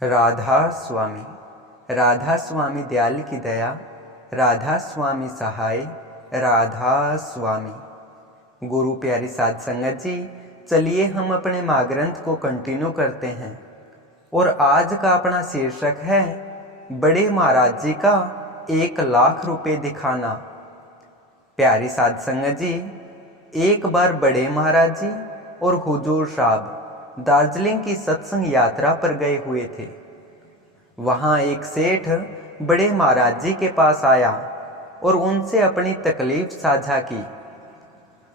राधा स्वामी। राधा स्वामी दयाल की दया, राधा स्वामी सहाय, राधा स्वामी। गुरु प्यारी साध संगत जी, चलिए हम अपने महाग्रंथ को कंटिन्यू करते हैं। और आज का अपना शीर्षक है बड़े महाराज जी का 1,00,000 रुपये दिखाना। प्यारी साध संगत जी, एक बार बड़े महाराज जी और हुजूर साहब दार्जिलिंग की सत्संग यात्रा पर गए हुए थे। वहां एक सेठ बड़े महाराज जी के पास आया और उनसे अपनी तकलीफ साझा की।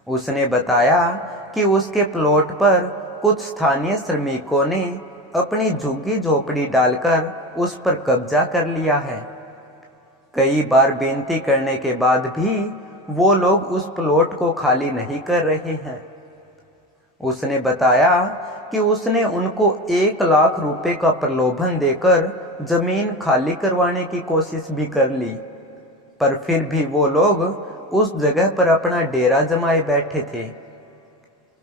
उसने बताया कि उसके प्लॉट पर कुछ स्थानीय श्रमिकों ने अपनी झुग्गी झोपड़ी डालकर उस पर कब्जा कर लिया है। कई बार बेनती करने के बाद भी वो लोग उस प्लॉट को खाली नहीं कर रहे हैं। उसने बताया कि उसने उनको 1,00,000 रुपये का प्रलोभन देकर जमीन खाली करवाने की कोशिश भी कर ली, पर फिर भी वो लोग उस जगह पर अपना डेरा जमाए बैठे थे।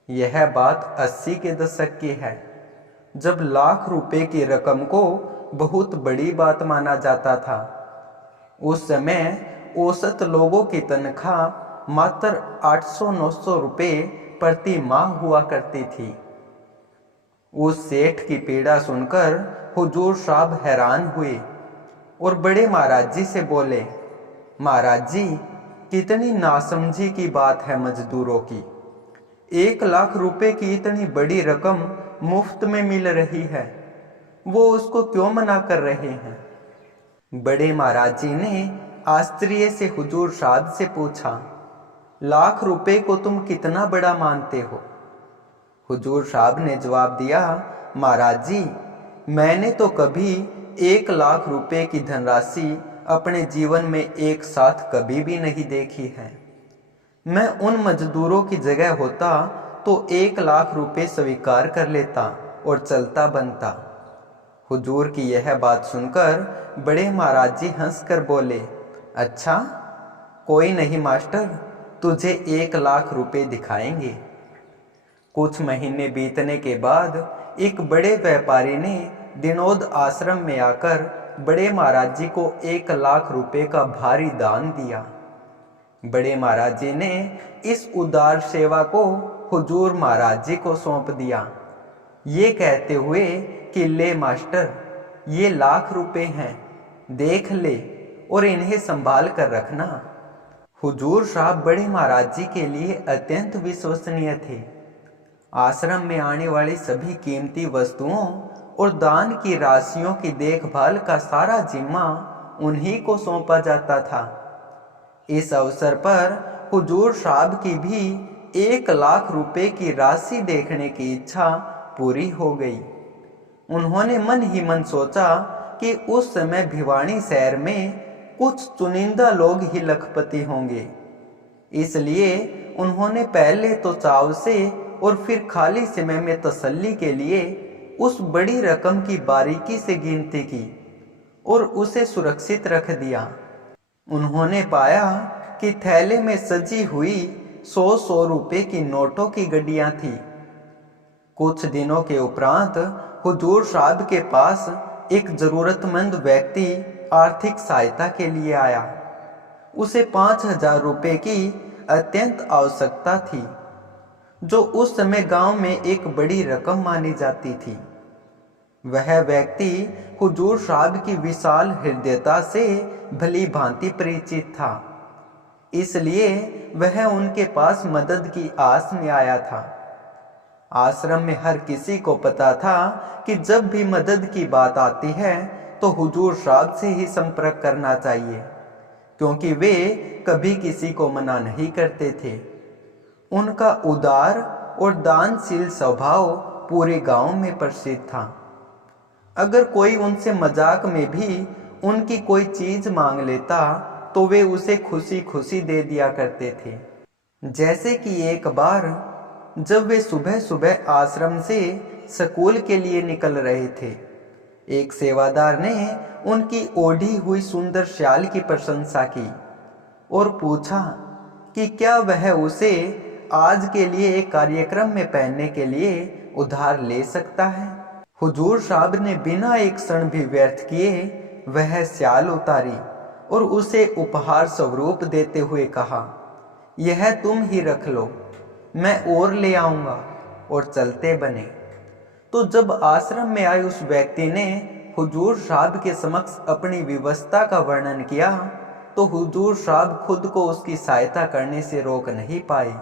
यह बात 80 के दशक की है, जब लाख रुपए की रकम को बहुत बड़ी बात माना जाता था। उस समय औसत लोगों की तनख्वाह मात्र 800-900 रुपये प्रति माह हुआ करती थी। उस सेठ की पीड़ा सुनकर हुजूर साहब हैरान हुए और बड़े महाराज जी से बोले, महाराज जी, कितनी नासमझी की बात है मजदूरों की। 1,00,000 रुपए की इतनी बड़ी रकम मुफ्त में मिल रही है, वो उसको क्यों मना कर रहे हैं। बड़े महाराज जी ने आश्चर्य से हुजूर साहब से पूछा, 1,00,000 रुपए को तुम कितना बड़ा मानते हो। हुजूर साहब ने जवाब दिया, महाराज जी, मैंने तो कभी 1,00,000 रुपए की धनराशि अपने जीवन में एक साथ कभी भी नहीं देखी है। मैं उन मजदूरों की जगह होता तो 1,00,000 रुपए स्वीकार कर लेता और चलता बनता। हुजूर की यह बात सुनकर बड़े महाराज जी हंसकर बोले, अच्छा, कोई नहीं मास्टर, तुझे 1,00,000 रुपए दिखाएंगे। कुछ महीने बीतने के बाद एक बड़े व्यापारी ने दिनोद आश्रम में आकर बड़े महाराज जी को 1,00,000 रुपए का भारी दान दिया। बड़े महाराज जी ने इस उदार सेवा को हुजूर महाराज जी को सौंप दिया, ये कहते हुए कि ले मास्टर, ये 1,00,000 रुपए हैं, देख ले और इन्हें संभाल कर रखना। हुजूर साहब बड़े महाराज जी के लिए अत्यंत विश्वसनीय थे। आश्रम में आने वाली सभी कीमती वस्तुओं और दान की राशियों की देखभाल का सारा जिम्मा उन्हीं को सौंपा जाता था। इस अवसर पर हुजूर साहब की भी 1,00,000 रुपए की राशि देखने की इच्छा पूरी हो गई। उन्होंने मन ही मन सोचा कि उस समय भिवानी शहर में कुछ चुनिंदा लोग ही लखपति होंगे। इसलिए उन्होंने पहले तो चाव से और फिर खाली समय में तसल्ली के लिए उस बड़ी रकम की बारीकी से गिनती की और उसे सुरक्षित रख दिया। उन्होंने पाया कि थैले में सजी हुई 100-100 रुपए की नोटों की गड्डियां थी। कुछ दिनों के उपरांत हुजूर साहब के पास एक जरूरतमंद व्यक्ति आर्थिक सहायता के लिए आया। उसे 5,000 रुपए की अत्यंत आवश्यकता थी, जो उस समय गांव में एक बड़ी रकम मानी जाती थी। वह व्यक्ति हुजूर साहब की विशाल हृदयता से भली भांति परिचित था, इसलिए वह उनके पास मदद की आस में आया था। आश्रम में हर किसी को पता था कि जब भी मदद की बात आती है तो हुजूर साहब से ही संपर्क करना चाहिए, क्योंकि वे कभी किसी को मना नहीं करते थे। उनका उदार और दानशील स्वभाव पूरे गांव में प्रसिद्ध था। अगर कोई उनसे मजाक में भी उनकी कोई चीज मांग लेता तो वे उसे खुशी खुशी दे दिया करते थे। जैसे कि एक बार जब वे सुबह सुबह आश्रम से स्कूल के लिए निकल रहे थे, एक सेवादार ने उनकी ओढ़ी हुई सुंदर शाल की प्रशंसा की और पूछा कि क्या वह उसे आज के लिए एक कार्यक्रम में पहनने के लिए उधार ले सकता है। हुजूर साहब ने बिना एक क्षण भी व्यर्थ किए वह स्याल उतारी और उसे उपहार स्वरूप देते हुए कहा, यह तुम ही रख लो, मैं और ले आऊंगा, और चलते बने। तो जब आश्रम में आए उस व्यक्ति ने हुजूर साहब के समक्ष अपनी विवशता का वर्णन किया तो हुजूर साहब खुद को उसकी सहायता करने से रोक नहीं पाए।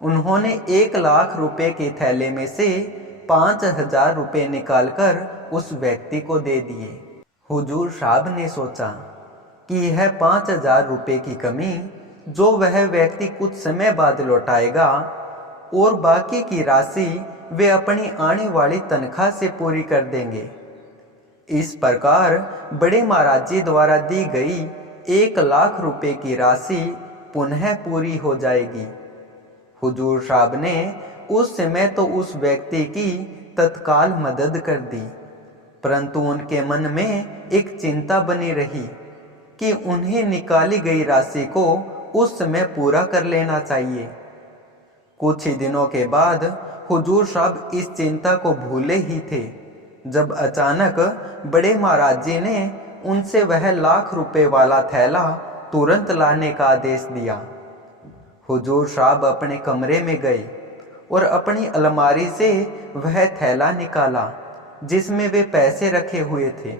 उन्होंने 1,00,000 रुपए के थैले में से 5,000 रुपए निकालकर उस व्यक्ति को दे दिए। हुजूर साहब ने सोचा कि यह 5,000 रुपए की कमी जो वह व्यक्ति कुछ समय बाद लौटाएगा और बाकी की राशि वे अपनी आने वाली तनख्वाह से पूरी कर देंगे। इस प्रकार बड़े महाराज जी द्वारा दी गई 1,00,000 रुपए की राशि पुनः पूरी हो जाएगी। हुजूर साहब ने उस समय तो उस व्यक्ति की तत्काल मदद कर दी, परंतु उनके मन में एक चिंता बनी रही कि उन्हें निकाली गई राशि को उस समय पूरा कर लेना चाहिए। कुछ ही दिनों के बाद हुजूर साहब इस चिंता को भूले ही थे जब अचानक बड़े महाराज जी ने उनसे वह 1,00,000 रुपए वाला थैला तुरंत लाने का आदेश दिया। हुजूर साहब अपने कमरे में गए और अपनी अलमारी से वह थैला निकाला जिसमें वे पैसे रखे हुए थे।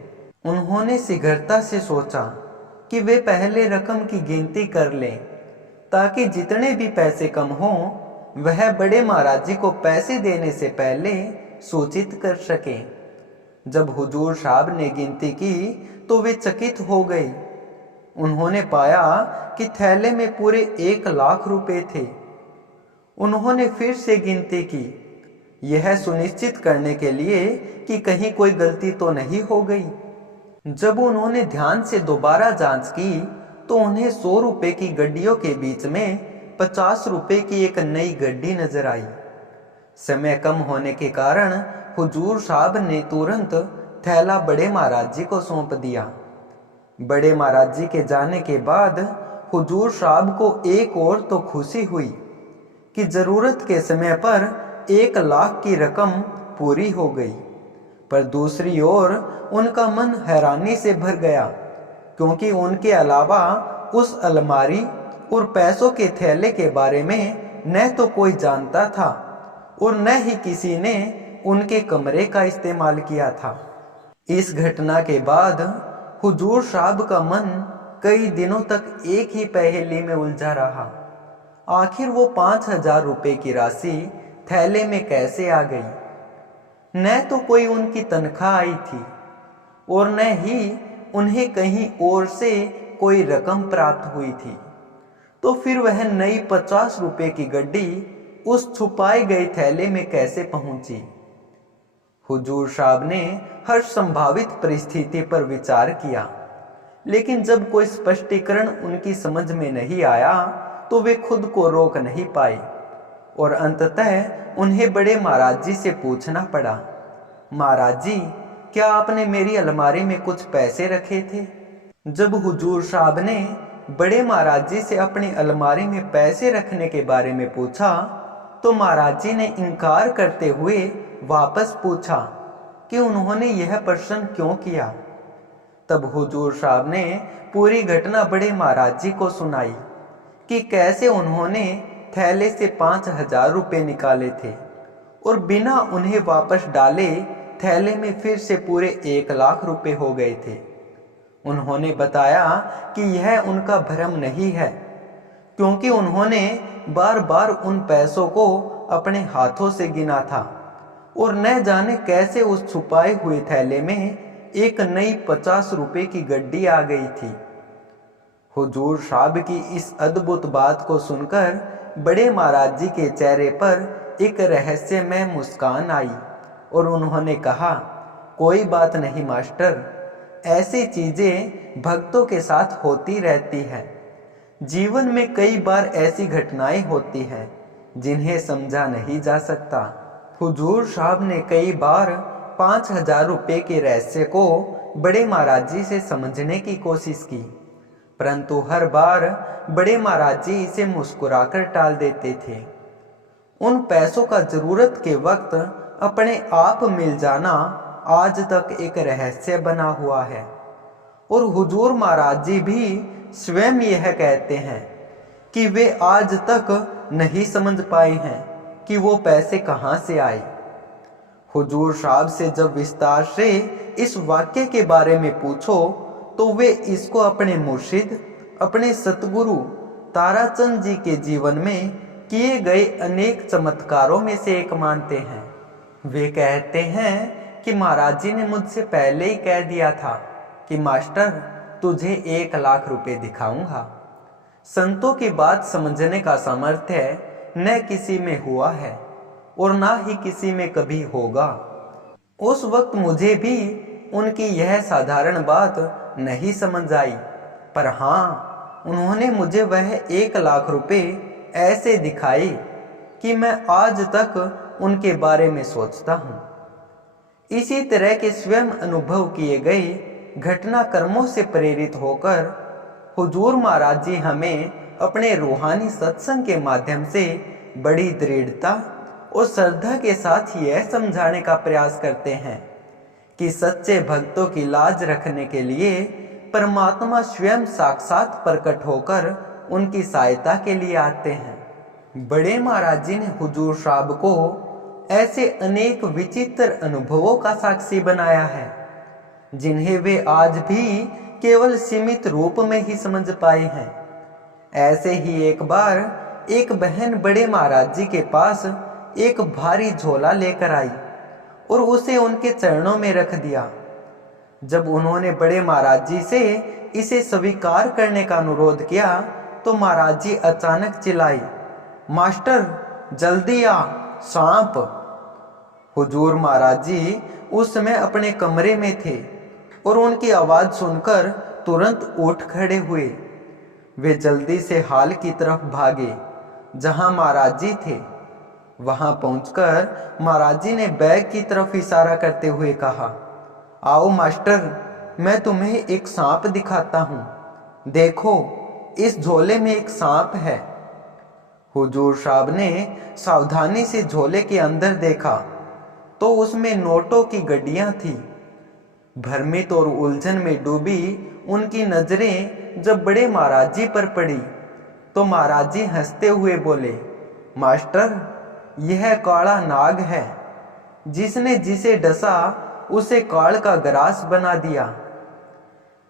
उन्होंने शीघ्रता से सोचा कि वे पहले रकम की गिनती कर लें ताकि जितने भी पैसे कम हों वह बड़े महाराज जी को पैसे देने से पहले सूचित कर सकें। जब हुजूर साहब ने गिनती की तो वे चकित हो गए। उन्होंने पाया कि थैले में पूरे 1,00,000 रुपए थे। उन्होंने फिर से गिनती की, यह सुनिश्चित करने के लिए कि कहीं कोई गलती तो नहीं हो गई। जब उन्होंने ध्यान से दोबारा जांच की तो उन्हें 100 रुपए की गड्डियों के बीच में 50 रुपए की एक नई गड्डी नजर आई। समय कम होने के कारण हुजूर साहब ने तुरंत थैला बड़े महाराज जी को सौंप दिया। बड़े महाराज जी के जाने के बाद हुजूर साहब को एक और तो खुशी हुई कि जरूरत के समय पर 1,00,000 की रकम पूरी हो गई, पर दूसरी ओर उनका मन हैरानी से भर गया क्योंकि उनके अलावा उस अलमारी और पैसों के थैले के बारे में न तो कोई जानता था और न ही किसी ने उनके कमरे का इस्तेमाल किया था। इस घटना के बाद हुजूर साहब का मन कई दिनों तक एक ही पहेली में उलझा रहा। आखिर वो 5,000 रुपए की राशि थैले में कैसे आ गई? न तो कोई उनकी तनख्वाह आई थी और न ही उन्हें कहीं और से कोई रकम प्राप्त हुई थी। तो फिर वह नई 50 रुपए की गड्डी उस छुपाए गए थैले में कैसे पहुंची? हुजूर साहब ने हर संभावित परिस्थिति पर विचार किया, लेकिन जब कोई स्पष्टीकरण उनकी समझ में नहीं आया तो वे खुद को रोक नहीं पाए और अंततः उन्हें बड़े महाराज जी से पूछना पड़ा, महाराज जी, क्या आपने मेरी अलमारी में कुछ पैसे रखे थे? जब हुजूर साहब ने बड़े महाराज जी से अपनी अलमारी में पैसे रखने के बारे में पूछा तो महाराज जी ने इनकार करते हुए वापस पूछा कि उन्होंने यह प्रश्न क्यों किया। तब हुजूर साहब ने पूरी घटना बड़े महाराज जी को सुनाई कि कैसे उन्होंने थैले से 5,000 रुपए निकाले थे और बिना उन्हें वापस डाले थैले में फिर से पूरे 1,00,000 रुपए हो गए थे। उन्होंने बताया कि यह उनका भ्रम नहीं है क्योंकि उन्होंने बार बार उन पैसों को अपने हाथों से गिना था और न जाने कैसे उस छुपाए हुए थैले में एक नई 50 रुपए की गड्डी आ गई थी। हुजूर साहब की इस अद्भुत बात को सुनकर बड़े महाराज जी के चेहरे पर एक रहस्यमय मुस्कान आई और उन्होंने कहा, कोई बात नहीं मास्टर, ऐसी चीजें भक्तों के साथ होती रहती है। जीवन में कई बार ऐसी घटनाएं होती हैं जिन्हें समझा नहीं जा सकता। हुजूर साहब ने कई बार 5,000 रुपए के रहस्य को बड़े महाराज जी से समझने की कोशिश की, परंतु हर बार बड़े महाराज जी इसे मुस्कुराकर टाल देते थे। उन पैसों का जरूरत के वक्त अपने आप मिल जाना आज तक एक रहस्य बना हुआ है। और हुजूर महाराज जी भी स्वयं यह कहते हैं कि वे आज तक नहीं समझ पाए हैं कि वो पैसे कहाँ से आए। हुजूर साहब से जब विस्तार से इस वाक्य के बारे में पूछो तो वे इसको अपने मुर्शिद, अपने सतगुरु ताराचंद जी के जीवन में किए गए अनेक चमत्कारों में से एक मानते हैं। वे कहते हैं कि महाराज जी ने मुझसे पहले ही कह दिया था कि मास्टर तुझे 1 लाख रुपए दिखाऊंगा। संतों की बात समझने का सामर्थ्य न किसी में हुआ है और ना ही किसी में कभी होगा। उस वक्त मुझे भी उनकी यह साधारण बात नहीं समझ आई, पर हाँ, उन्होंने मुझे वह 1 लाख रुपए ऐसे दिखाए कि मैं आज तक उनके बारे में सोचता हूँ। इसी तरह के स्वयं अनुभव किए गए घटनाक्रमों से प्रेरित होकर हुजूर महाराज जी हमें अपने रूहानी सत्संग के माध्यम से बड़ी दृढ़ता और श्रद्धा के साथ यह समझाने का प्रयास करते हैं कि सच्चे भक्तों की लाज रखने के लिए परमात्मा स्वयं साक्षात प्रकट होकर उनकी सहायता के लिए आते हैं। बड़े महाराज जी ने हुजूर साहब को ऐसे अनेक विचित्र अनुभवों का साक्षी बनाया है जिन्हें वे आज भी केवल सीमित रूप में ही समझ पाए हैं। ऐसे ही एक बार एक बहन बड़े महाराज जी के पास एक भारी झोला लेकर आई और उसे उनके चरणों में रख दिया। जब उन्होंने बड़े महाराज जी से इसे स्वीकार करने का अनुरोध किया तो महाराज जी अचानक चिल्लाई, मास्टर जल्दी आ, सांप। हुजूर महाराज जी उस समय अपने कमरे में थे और उनकी आवाज सुनकर तुरंत उठ खड़े हुए। वे जल्दी से हॉल की तरफ भागे जहां महाराज जी थे। वहां पहुंचकर महाराज जी ने बैग की तरफ इशारा करते हुए कहा, आओ मास्टर, मैं तुम्हें एक सांप दिखाता हूं। देखो, इस झोले में एक सांप है। हुजूर साहब ने सावधानी से झोले के अंदर देखा तो उसमें नोटों की गड्डियां थी। भ्रमित और उलझन में डूबी उनकी नजरें जब बड़े महाराज जी पर पड़ी तो महाराज जी हंसते हुए बोले, मास्टर, यह काला नाग है। जिसने जिसे डसा उसे काल का ग्रास बना दिया।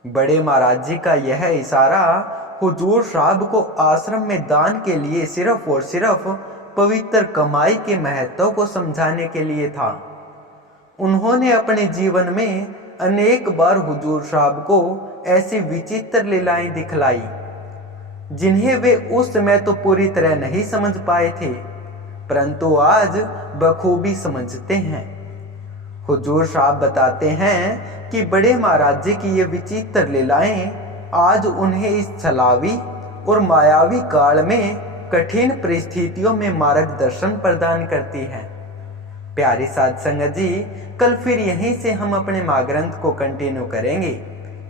बड़े महाराज जी का यह इशारा हुजूर साहब को आश्रम में दान के लिए सिर्फ और सिर्फ पवित्र कमाई के महत्व को समझाने के लिए था। उन्होंने अपने जीवन में अनेक बार हुजूर साहब को ऐसी विचित्र लीलाएं दिखलाई जिन्हें वे उस समय तो पूरी तरह नहीं समझ पाए थे, परंतु आज बखूबी समझते हैं। हुजूर साहब बताते हैं कि बड़े महाराज जी की ये विचित्र लीलाएं आज उन्हें इस छलावी और मायावी काल में कठिन परिस्थितियों में मार्गदर्शन प्रदान करती है। प्यारी साध संगत जी, कल फिर यहीं से हम अपने माँ ग्रंथ को कंटिन्यू करेंगे।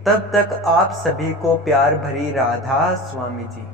तब तक आप सभी को प्यार भरी राधा स्वामी जी।